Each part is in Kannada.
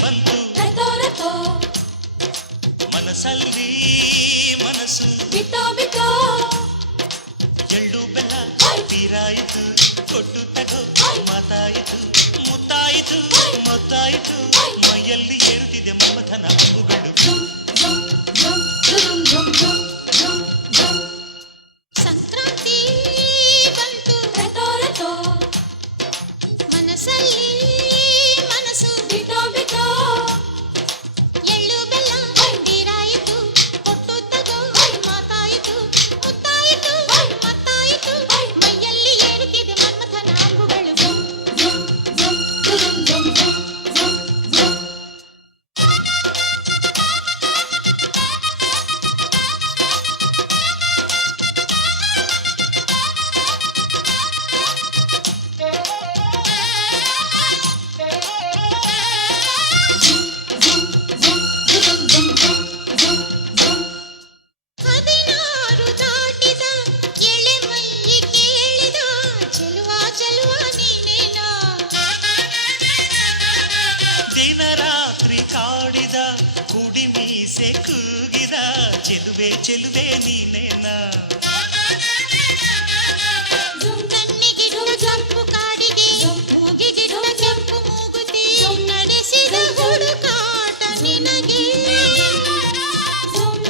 ಬಂತು ಮನಸ್ಸಲ್ಲಿ ಮನಸ್ಸು ಬಿತ್ತೋ ಬಿತ್ತೋ ಎಳ್ಳು ಬೆಲ್ಲ ತೀರಾಯಿತು ಕೊಟ್ಟು ತಗೋ ಮಾತಾಯಿತು ಮುತ್ತಾಯಿತು ಮೊತ್ತಾಯಿತು ಮೈಯಲ್ಲಿ ಏರುತ್ತಿದೆ ಮಮಥನ ಹಬ್ಬುಗಳು ಸಂಕ್ರಾಂತಿ ಬಂತು ಮನಸ್ಸಲ್ಲಿ ಮನಸ್ಸು ಬಿತ್ತೋ ಬಿತ್ತೋ ಎಳ್ಳು ಬೆಲ್ಲ ತೀರಾಯಿತು ಕೊಟ್ಟು ತಗೋ ಮಾತಾಯಿತು ಮುತ್ತಾಯಿತು ಮತ್ತಾಯಿತು ಮೈಯಲ್ಲಿ ಏರುತ್ತಿದೆ ಮನ್ಮಥನ ಅಂಬುಗಳು ಹದಿನಾರು ದಾಟಿದ ಎಳೆ ಮೈ ಕೇಳಿದ ಚೆಲುವ ಚೆಲುವ ನೀನೇನಾ ದಿನ ರಾತ್ರಿ ಕಾಡಿದ ಕುಡಿ ಮೀಸೆ ಕೂಗಿದ ಚೆಲುವೆ ಚೆಲುವೆ ನೀನೇನಾ ಕಣ್ಣಿಗಿಡುವ ಕೆಂಪು ಕಾಡಿಗೆ ಮೂಗಿಗಿಡುವ ಕೆಂಪು ಮೂಗುತಿ ನಡೆಸಿದ ಹುಡುಕಾಟ ನಿನಗೆ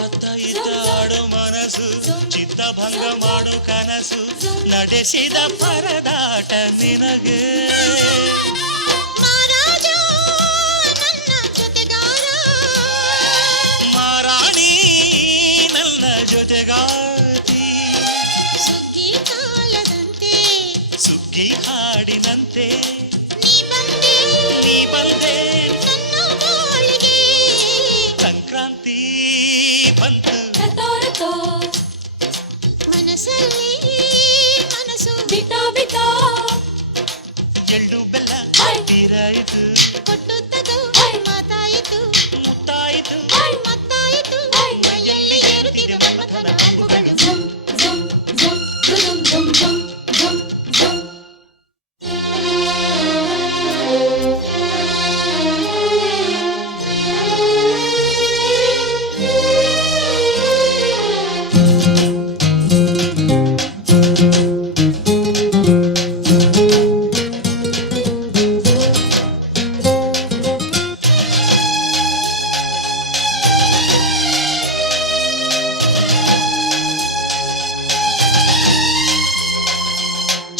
ಅತ್ತ ಇತ್ತ ಆಡೋ ಮನಸ್ಸು ಚಿತ್ತಭಂಗ ಮಾಡೋ ಕನಸು ನಡೆಸಿದ ಪರದಾಟ ನಿನಗೆ ಮಹಾರಾಜ ನನ್ನ ಜೊತೆಗಾರ ಮಾರಾಣಿ ನನ್ನ ಜೊತೆಗಾತಿ ಸುಗ್ಗಿ ಕಾಲದಂತೆ ಸುಗ್ಗಿ ಹಾಡಿನಂತೆ ನೀ ಬಂದೆ ನನ್ನ ಬಾಳಿಗೆ ಸಂಕ್ರಾಂತಿ ಬಂತು ಮನಸ್ಸಲ್ಲಿ ಮನಸ್ಸು ಎಳ್ಳು ಬೆಲ್ಲ ತೀರಾಯಿತು ಕೊಟ್ಟು ತಗೋ ಮಾತಾಯಿತು ಮುತ್ತಾಯಿತು ಮತ್ತಾಯಿತು ಮೈಯಲ್ಲಿ ಏರುತ್ತಿದೆ ಮನ್ಮಥನ ಅಂಬುಗಳು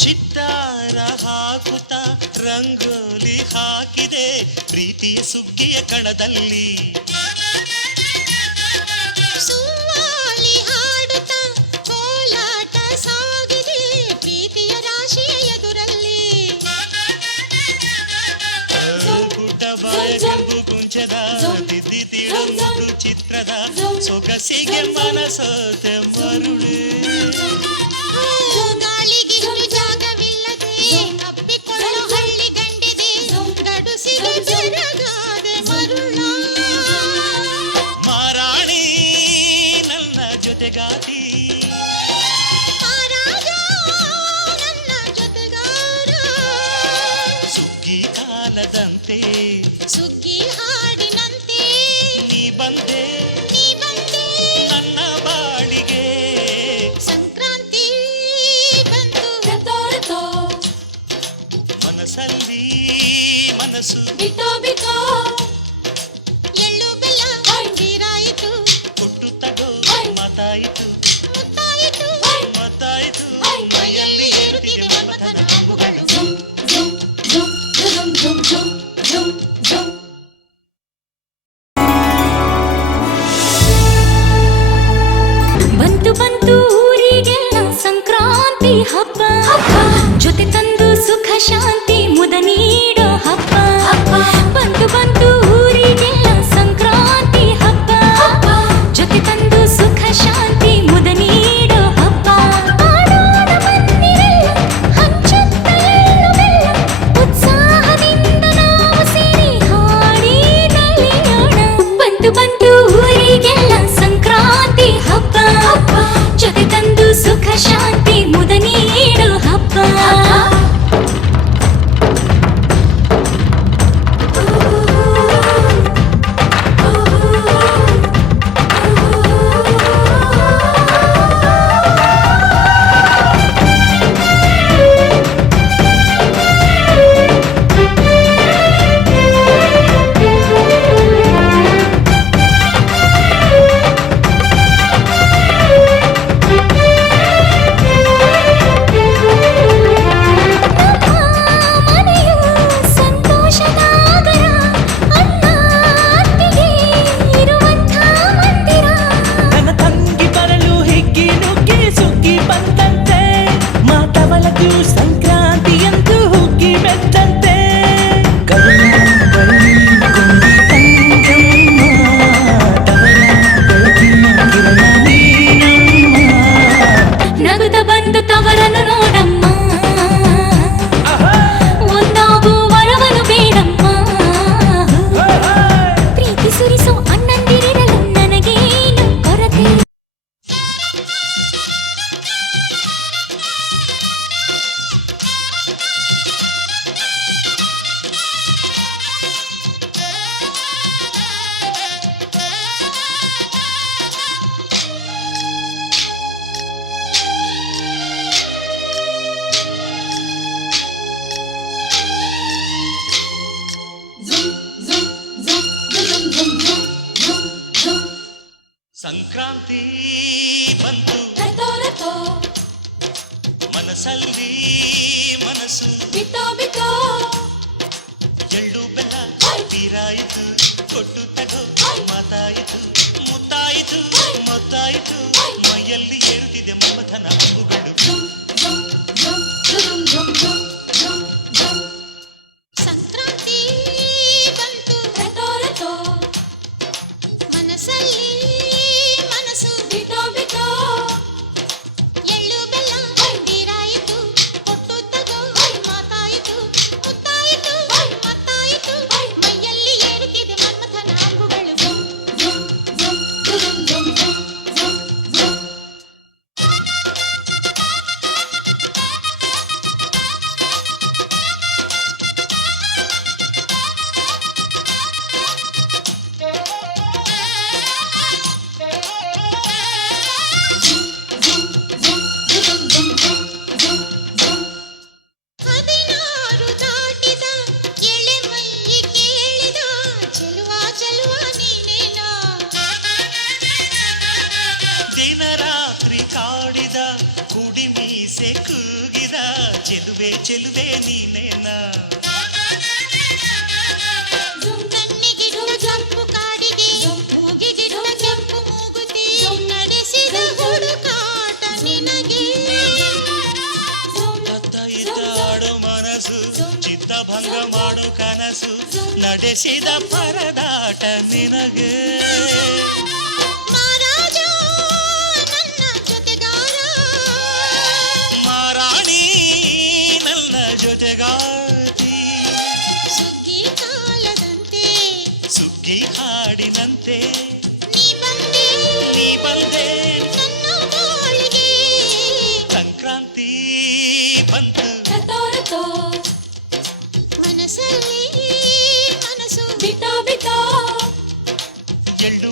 ಚಿತ್ತಾರ ಹಾಕುತ್ತ ರಂಗೋಲಿ ಹಾಕಿದೆ ಪ್ರೀತಿಯ ಸುಗ್ಗಿಯ ಕಣದಲ್ಲಿ ಸುವಾಲಿ ಹಾಡುತ್ತ ಕೋಲಾಟ ಸಾಗಿದೆ ಪ್ರೀತಿಯ ರಾಶಿಯ ಎದುರಲ್ಲಿ ಪುಟ್ಟ ಬಾಯ ಕೆಂಪು ಕುಂಚದ ತಿದ್ದಿ ತೀಡು ಚಿತ್ರದ ಸೊಗಸಿಗೆ ಮನಸೋತೆ ಮರುಳು ಗಾಳಿಗಿಷ್ಟು ಜಾಗವಿಲ್ಲದೆ ಅಪ್ಪಿಕೊಳ್ಳೋ ಹಳ್ಳಿ ಗಂಡಿದೆ ಗಡುಸಿಗೆ ಜರಗಾದೆ ಮರುಳ ಮಾರಾಣಿ ನನ್ನ ಜೊತೆಗಾತಿ ಮಹಾರಾಜ ನನ್ನ ಜೊತೆಗಾರ ಸುಗ್ಗಿ ಕಾಲದಂತೆ ಸುಗ್ಗಿ ಹಾಡಿನಂತೆ ನೀ ಬಂದೆ ನನ್ನ ಬಾಳಿಗೆ ಸಂಕ್ರಾಂತಿ ಬಂತು ಮನಸ್ಸಲ್ಲಿ ಮನಸ್ಸು ಎಳ್ಳು ಬೆಲ್ಲ ತೀರಾಯಿತು ಕೊಟ್ಟು ತಗೋ ಮಾತಾಯಿತು ಮುತ್ತಾಯಿತು ಮತ್ತಾಯಿತು ಮೈಯಲ್ಲಿ ಏರುತ್ತಿದೆ ಮನ್ಮಥನ ಅಂಬುಗಳು ಬಂತು ಬಂತು ಊರಿಗೆಲ್ಲ ಸಂಕ್ರಾಂತಿ ಹಬ್ಬ ಜೊತೆ ತಂದು ಸುಖ ಶಾಂತಿ ಮುದ ನೀಡೋ ಹಬ್ಬ ಬಂತು ಬಂತು ಊರಿಗೆಲ್ಲ ಸಂಕ್ರಾಂತಿ ಹಬ್ಬ ಜೊತೆ ತಂದು ಸುಖ ಶಾಂತಿ ಮುದ ನೀಡೋ ಹಬ್ಬ ಆಡೋಣ ಬನ್ನಿರೆಲ್ಲ, ಹಂಚುತ್ತ ಎಳ್ಳು ಬೆಲ್ಲ, ಉತ್ಸಾಹದಿಂದ ನಾವು ಸೇರಿ ಸಂಕ್ರಾಂತಿ ಬಂತು ರತೋ ರತೋ ಮನಸ್ಸಲ್ಲಿ ಮನಸ್ಸು ಬಿತ್ತೋ ಬಿತ್ತೋ ಎಳ್ಳು ಬೆಲ್ಲ ತೀರಾಯಿತು ಕೊಟ್ಟು ತಗೋ ಮಾತಾಯಿತು ಮುತ್ತಾಯಿತು ಮೊತ್ತಾಯಿತು ಮೈಯಲ್ಲಿ ಏರುತ್ತಿದೆ ಮಮಥನ ಹಬ್ಬುಗಳು ಸಂಕ್ರಾಂತಿ ಬಂತು ರತೋ ರತೋ ಮನಸ್ಸಲ್ಲಿ ಮನಸ್ಸು ಬಿತ್ತೋ ಬಿತ್ತೋ ಎಳ್ಳು ಬೆಲ್ಲ ತೀರಾಯಿತು ಕೊಟ್ಟು ತಗೋ ಮಾತಾಯಿತು ಮುತ್ತಾಯಿತು ಮತ್ತಾಯಿತು ಮೈಯಲ್ಲಿ ಏರುತ್ತಿದೆ ಮನ್ಮಥನ ಅಂಬುಗಳು ಹದಿನಾರು ದಾಟಿದ ಎಳೆ ಮೈ ಕೇಳಿದ ಚೆಲುವ ಚೆಲುವ ನೀನೇನೋ ದಿನ ರಾತ್ರಿ ಕಾಡಿದ ಕುಡಿ ಮೀಸೆ ಕೂಗಿದ ಚೆಲುವೆ ಚೆಲುವೆ ನೀನೇನ ಕಣ್ಣಿಗಿಡುವ ಕೆಂಪು ಕಾಡಿಗೆ ಮೂಗಿಗಿಡುವ ಕೆಂಪು ಮೂಗುತಿ ನಡೆಸಿದ ಹುಡುಕಾಟ ನಿನಗೆ ಅತ್ತ ಇದ್ದ ಆಡೋ ಮನಸ್ಸು ಚಿತ್ತಭಂಗ ಮಾಡೋ ಕನಸು ನಡೆಸಿದ ಪರದಾಟ ನಿನಗೆ ಮಹಾರಾಜ ನನ್ನ ಜೊತೆಗಾರ ಮಾರಾಣಿ ನನ್ನ ಜೊತೆಗಾತಿ ಸುಗ್ಗಿ ಕಾಲದಂತೆ ಸುಗ್ಗಿ ಹಾಡಿನಂತೆ ನೀ ಬಂದೆ ನೀ ಬಂದೆ ನನ್ನ ಬಾಳಿಗೆ ಸಂಕ್ರಾಂತಿ ಬಂತು ರತೋ ರತೋ ಮನಸ್ಸಲ್ಲಿ ಮನಸ್ಸು ಬಿತ್ತೋ ಬಿತ್ತೋ ಎಳ್ಳು